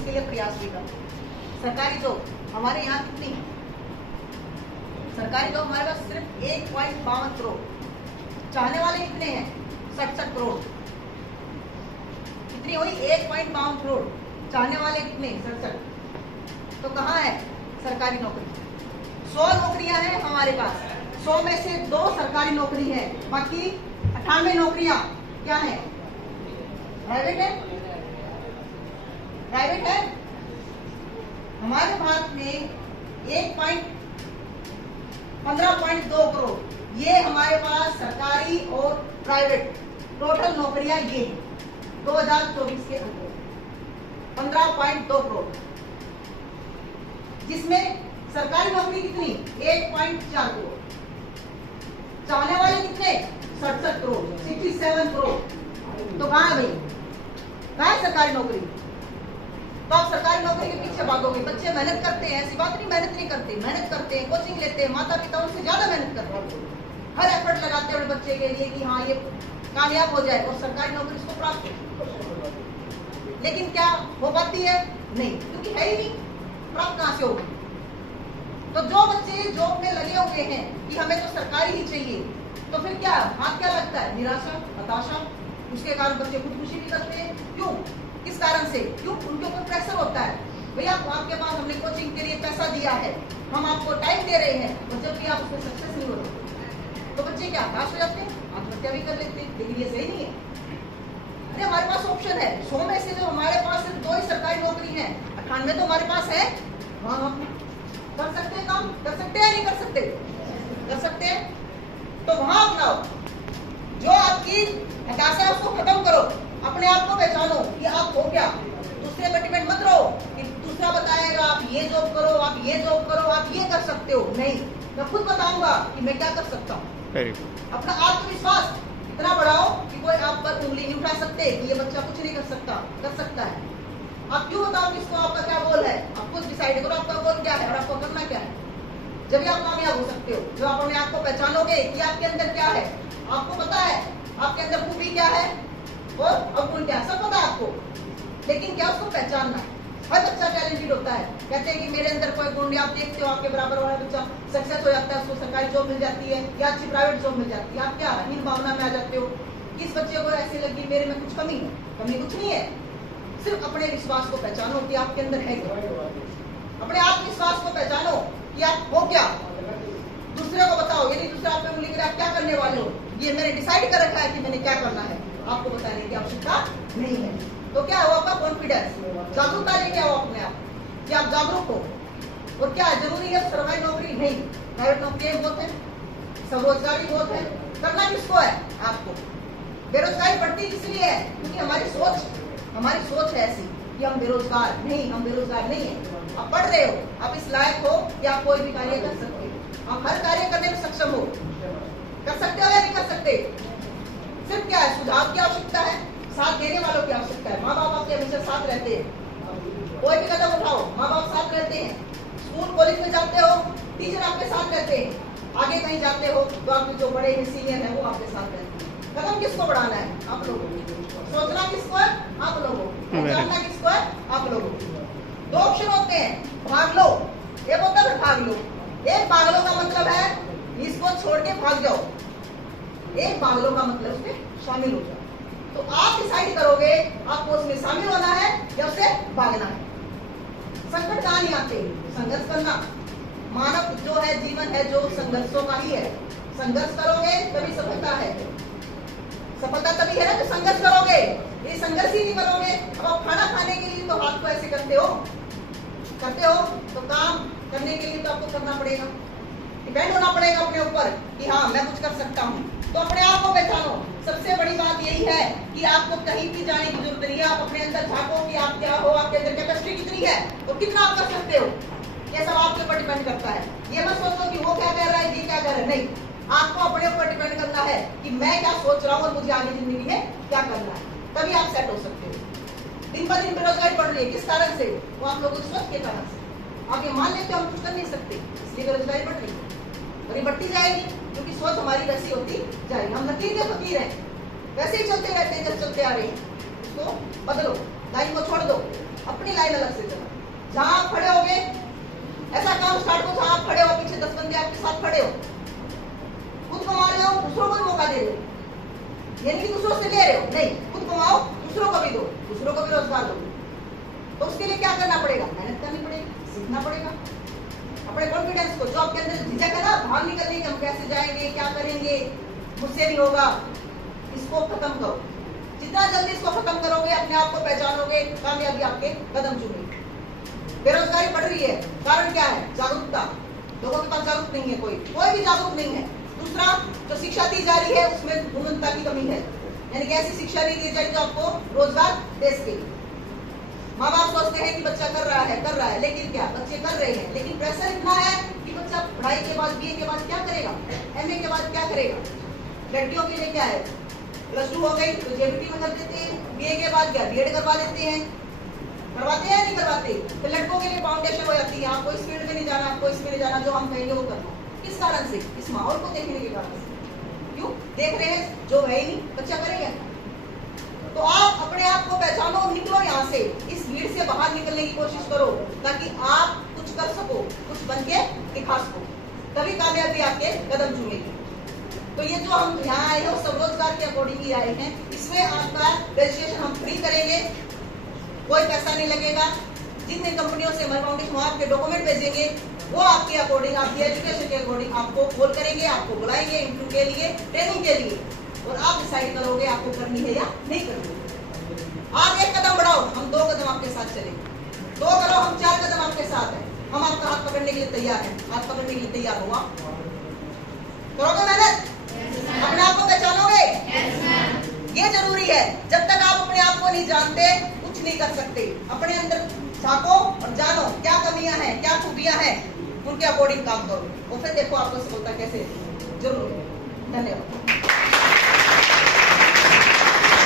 इसके लिए प्रयास भी करो। सरकारी जॉब हमारे यहाँ कितनी है? सरकारी जॉब हमारे पास सिर्फ 1.52 करोड़, चाहने वाले कितने हैं? 67 करोड़। कितनी हुई? 1.52 करोड़, चाहने वाले कितने? 67। तो कहाँ है सरकारी नौकरी? 100 नौकरियां हैं हमारे पास, 100 में से 2 सरकारी नौकरी है, बाकी 98 नौकरियां क्या है? प्राइवेट है। प्राइवेट है। हमारे भारत में 15.2 करोड़ ये हमारे पास सरकारी और प्राइवेट टोटल नौकरियां ये हैं 2024 के अंदर 15.2 करोड़, जिसमें सरकारी नौकरी कितनी? 1.4 करोड़, चाहने वाले कितने? 67 करोड़, 67 करोड़। तो कहाँ है भाई? कहाँ है सरकारी नौकरी? तो आप सरकारी नौकरी के पीछे भागोगे। बच्चे मेहनत करते हैं, ऐसी बात नहीं मेहनत नहीं करते, मेहनत करते हैं, कोचिंग लेते हैं, माता पिता उनसे ज्यादा मेहनत करते हैं, हर एफर्ट लगाते हैं बच्चे के लिए कि हाँ ये कामयाब हो जाए और सरकारी नौकरी उसको प्राप्त हो। लेकिन क्या हो पाती है? नहीं, क्योंकि है ही नहीं, प्राप्त कहां से होगी? तो जो बच्चे जॉब में लगे हुए हैं कि हमें तो सरकारी ही चाहिए, तो फिर क्या हाथ क्या लगता है? निराशा, हताशा। उसके कारण बच्चे खुदकुशी भी करते हैं। क्यों? किस कारण से? क्यों? उनके ऊपर प्रेशर होता है, भैया आपके पास हमने कोचिंग के लिए पैसा दिया है, हम आपको टाइम दे रहे हैं, और जब भी आप उसमें सक्सेस नहीं होते तो बच्चे क्या हताश हो जाते हैं, आत्महत्या भी कर लेते हैं। लेकिन ये सही नहीं है। अरे हमारे पास ऑप्शन है, 100 में से जो हमारे पास सिर्फ 2 ही सरकारी नौकरी है, 98 तो हमारे पास है। वहां हम कर सकते हैं, काम कर सकते हैं, नहीं कर सकते? कर सकते हैं। तो वहां अपनाओ, जो आपकी हताशा है उसको खत्म करो, अपने आप को पहचानो कि आप हो क्या। दूसरे पर डिपेंड मत रहो कि दूसरा बताएगा आप ये जॉब करो, आप ये जॉब करो, आप ये कर सकते हो। नहीं, मैं खुद बताऊंगा कि मैं क्या कर सकता हूँ। अपना आत्मविश्वास इतना बढ़ाओ कि कोई आप पर उंगली नहीं उठा सकते कि ये बच्चा कुछ नहीं कर सकता, कर सकता है। आप क्यों बताओ किसको आपका क्या गोल है? आप खुद डिसाइड करो आपका गोल क्या है और आपको करना क्या है। जब आप कामयाब हो सकते हो, जब आप अपने आप को पहचानोगे कि आपके अंदर क्या है, आपको पता है आपके अंदर खूबी क्या है और अवगुण क्या है, सब पता है आपको, लेकिन क्या उसको पहचानना है। हर बच्चा टैलेंटेड होता है, कहते हैं कि मेरे अंदर कोई गुण नहीं। आप देखते हो आपके बराबर वाला बच्चा सक्सेस हो जाता है, उसको सरकारी जॉब मिल जाती है या अच्छी प्राइवेट जॉब मिल जाती है, आप क्या हीन भावना में आ जाते हो। किस बच्चे को ऐसे लगी मेरे में कुछ कमी है? कमी कुछ नहीं है, सिर्फ अपने विश्वास को पहचानो कि आपके अंदर है क्या। अपने आत्मविश्वास को पहचानो कि आप हो क्या, दूसरे को बताओ। यदि दूसरा आप पे उंगली करे आप क्या करने वाले हो, ये मैंने डिसाइड कर रखा है कि मैंने क्या करना है, आपको बताने की आवश्यकता नहीं है। तो क्या हो आपका कॉन्फिडेंस, जागरूकता लेके आओ अपने आप कि आप जागरूक हो। और क्या जरूरी है सरकारी नौकरी? नहीं, प्राइवेट नौकरी बहुत है, स्वरोजगारी बहुत है। करना किसको है? आपको। बेरोजगारी बढ़ती इसलिए है क्योंकि हमारी सोच है ऐसी कि हम बेरोजगार नहीं, हम बेरोजगार नहीं है। आप पढ़ रहे हो, आप इस लायक हो कि आप कोई भी कार्य कर सकते हो, आप हर कार्य करने में सक्षम हो। कर सकते हो या नहीं कर सकते? सिर्फ क्या है, सुझाव की आवश्यकता है, साथ देने वालों की आवश्यकता है। माँ बाप आपके हमेशा साथ रहते हैं, कोई भी कदम उठाओ माँ बाप साथ रहते हैं। स्कूल कॉलेज में जाते हो, टीचर आपके साथ रहते हैं। आगे कहीं जाते हो तो आपके जो बड़े सीनियर है वो आपके साथ रहते हैं। कदम किसको बढ़ाना है? आप लोगों को। सोचना किसको है? आप लोगों को। जानना किसको है? आप लोगों को। 2 ऑप्शन होते हैं, भाग लो, एक होता है भाग लो। एक भाग लो का मतलब है इसको छोड़ के भाग जाओ, एक भाग लो का मतलब उसमें शामिल हो जाओ। तो आप डिसाइड करोगे आपको उसमें शामिल होना है या उससे भागना है। संकट कहां नहीं आते? संघर्ष करना। मानव जो है, जीवन है जो संघर्षों का ही है। संघर्ष करोगे तभी सफलता है। सफलता तभी है ना जो संघर्ष करोगे। ये संघर्ष ही नहीं करोगे, अब आप खाना खाने के लिए तो हाथ को ऐसे करते हो, तो काम करने के लिए तो आपको करना पड़ेगा, डिपेंड होना पड़ेगा अपने ऊपर कि हाँ मैं कुछ कर सकता हूँ। तो अपने आप को पहचानो। सबसे बड़ी बात यही है कि आपको कहीं भी जाने की जरूरत नहीं है। आप अपने अंदर झांको कि आप क्या हो, आपके अंदर कैपेसिटी कितनी है तो कितना आप कर सकते हो। ये सब आपके ऊपर डिपेंड करता है। ये मत सोचो कि वो क्या कह रहा है, ये क्या कह रहा है, नहीं, आपको अपने ऊपर डिपेंड करना है कि मैं क्या सोच रहा हूँ और मुझे आगे जिंदगी में क्या करना है, तभी आप सेट हो सकते हो। दिन ब दिन बेरोजगारी बढ़ रही है, किस कारण से? वो आप लोगों की सोच के कारण से। आप ये मान लेते हो हम कुछ कर नहीं सकते, इसलिए बेरोजगारी बढ़ रही है और ये बढ़ती जाएगी क्योंकि सोच हमारी वैसी होती जाएगी। हम लकीर के फकीर हैं, वैसे ही चलते रहते हैं जब चलते आ रहे हैं। उसको बदलो, लाइन को छोड़ दो, अपनी लाइन अलग से चलाओ। जहां आप खड़े होगे ऐसा काम स्टार्ट करो, जहां आप खड़े हो पीछे 10 बंदे आपके साथ खड़े हो, खुद कमा रहे हो, दूसरों को भी मौका दे रहे हो, यानी कि दूसरों से ले रहे हो नहीं, खुद कमाओ, दूसरों को भी दो, दूसरों को भी रोजगार दो। तो उसके लिए क्या करना पड़ेगा? मेहनत करनी पड़ेगी, सीखना पड़ेगा। अपने कॉन्फिडेंस को, जो आपके अंदर झिझक है ना बाहर निकलने की, हम कैसे जाएंगे, क्या करेंगे, मुझसे नहीं होगा, इसको खत्म करो। जितना जल्दी इसको खत्म करोगे, अपने आप को पहचानोगे, कामयाबी आपके कदम चूमेगी। बेरोजगारी बढ़ रही है, कारण क्या है? जागरूकता। लोगों के पास जागरूक नहीं है, कोई भी जागरूक नहीं है। दूसरा, जो शिक्षा दी जा रही है उसमें गुणवत्ता की कमी है, यानी कि ऐसी शिक्षा नहीं दी जाए जो आपको रोजगार दे सके। माँ बाप सोचते हैं कि बच्चा कर रहा है, लेकिन क्या बच्चे कर रहे हैं, लेकिन प्रेशर इतना है कि बच्चा पढ़ाई के बाद, बीए के बाद क्या करेगा, एमए के बाद क्या करेगा। लड़कियों के लिए क्या है, +2 हो गई तो जेबीटी में कर देते हैं, बीए के बाद क्या बीएड करवा देते हैं, करवाते हैं नहीं करवाते। तो लड़कों के लिए फाउंडेशन हो जाती है, आपको इस फील्ड में नहीं जाना, आपको इसमें नहीं जाना, जो हम कहेंगे वो करना। किस कारण से? इस माहौल को देखने के कारण से। क्यों देख रहे हैं? जो है ही नहीं, बच्चा करेगा। तो आप अपने आप को पहचानो, निकलो यहाँ से, इस भीड़ से बाहर निकलने की कोशिश करो, ताकि आप कुछ कर सको, कुछ बन के दिखा सको, तभी कामयाबी आपके कदम चूमेगी। तो ये जो हम यहाँ आए हैं वो स्वरोजगार के अकॉर्डिंग ही आए हैं। इसमें आपका रजिस्ट्रेशन हम फ्री करेंगे, कोई पैसा नहीं लगेगा। जिन कंपनियों से हमारे फाउंडेशन वहाँ आपके डॉक्यूमेंट भेजेंगे, वो आपके अकॉर्डिंग, आपकी एजुकेशन के अकॉर्डिंग आपको कॉल करेंगे, आपको बुलाएंगे इंटरव्यू के लिए, ट्रेनिंग के लिए, और आप डिसाइड करोगे आपको करनी है या नहीं करनी है। आप 1 कदम बढ़ाओ, हम 2 कदम आपके साथ चलेंगे, 2 करो, हम 4 कदम आपके साथ हैं। हम आपका हाथ पकड़ने के लिए तैयार हैं, हाथ पकड़ने के लिए तैयार हो आप? करोगे मेहनत? अपने आप को पहचानोगे? ये जरूरी है। जब तक आप अपने आप को नहीं जानते, कुछ नहीं कर सकते। अपने अंदर झांको और जानो क्या कमियां हैं, क्या खूबियां हैं, उनके अकॉर्डिंग काम करो, और फिर देखो आपको सफलता कैसे जरूर। धन्यवाद।